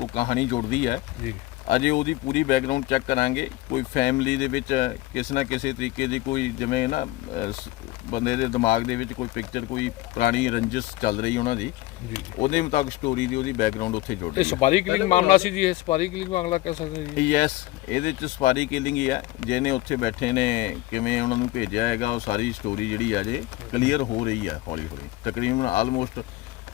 ਉਹ ਕਹਾਣੀ ਜੁੜਦੀ ਹੈ। ਜੀ। ਅਜੇ ਉਹਦੀ ਪੂਰੀ ਬੈਕਗ੍ਰਾਉਂਡ ਚੈੱਕ ਕਰਾਂਗੇ। ਕੋਈ ਫੈਮਿਲੀ ਦੇ ਵਿੱਚ ਕਿਸੇ ਨਾ ਕਿਸੇ ਤਰੀਕੇ ਦੀ ਕੋਈ ਜਿਵੇਂ ਨਾ ਬੰਦੇ ਦੇ ਦਿਮਾਗ ਦੇ ਵਿੱਚ ਕੋਈ ਪਿਕਚਰ ਕੋਈ ਪੁਰਾਣੀ ਰੰਜਿਸ਼ ਚੱਲ ਰਹੀ ਉਹਨਾਂ ਦੀ ਜੀ। ਉਹਦੇ ਮੁਤਾਬਕ ਸਟੋਰੀ ਦੀ ਉਹਦੀ ਬੈਕਗ੍ਰਾਉਂਡ ਉੱਥੇ ਜੁੜ ਇਹ ਰਹੀ ਹੈ ਸਪਾਰੀ ਕਿਲਿੰਗ ਮਾਮਲਾ ਸੀ ਜੀ ਇਹ ਸਪਾਰੀ ਕਿਲਿੰਗ ਮਾਮਲਾ ਕਹਿ ਸਕਦੇ ਜੀ। ਯੈਸ ਇਹਦੇ ਚ ਸਪਾਰੀ ਕਿਲਿੰਗ ਹੀ ਹੈ ਜਿਹਨੇ ਉੱਥੇ ਬੈਠੇ ਨੇ ਕਿਵੇਂ ਉਹਨਾਂ ਨੂੰ ਭੇਜਿਆ ਹੈਗਾ ਉਹ ਸਾਰੀ ਸਟੋਰੀ ਜਿਹੜੀ ਆ ਜੇ ਕਲੀਅਰ ਹੋ ਰਹੀ ਹੈ ਹੌਲੀ ਹੌਲੀ। ਤਕਰੀਬਨ ਆਲਮੋਸਟ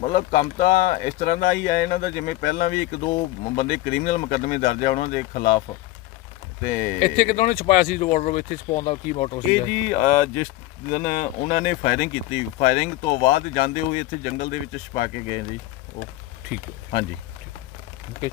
ਮਤਲਬ ਕੰਮ ਤਾਂ ਇਸ ਤਰ੍ਹਾਂ ਦਾ ਹੀ ਹੈ ਇਹਨਾਂ ਦਾ ਜਿਵੇਂ ਪਹਿਲਾਂ ਵੀ ਇੱਕ ਦੋ ਬੰਦੇ ਕ੍ਰਿਮੀਨਲ ਮੁਕੱਦਮੇ ਦਰਜ ਆ ਉਹਨਾਂ ਦੇ ਖਿਲਾਫ ਤੇ ਇੱਥੇ ਕਿਦਾਂ ਉਹਨੇ ਛਪਾਇਆ ਸੀ ਰਿਵਾਲਵਰ ਇੱਥੇ ਛਪਾਉਣ ਦਾ ਕੀ ਮੋਟਿਵ ਸੀ? ਇਹ ਜੀ ਜਿਸ ਦਿਨ ਉਹਨਾਂ ਨੇ ਫਾਇਰਿੰਗ ਕੀਤੀ ਫਾਇਰਿੰਗ ਤੋਂ ਬਾਅਦ ਜਾਂਦੇ ਹੋਏ ਇੱਥੇ ਜੰਗਲ ਦੇ ਵਿੱਚ ਛਪਾ ਕੇ ਗਏ ਜੀ। ਉਹ ਠੀਕ ਹੈ। ਹਾਂਜੀ। ਓਕੇ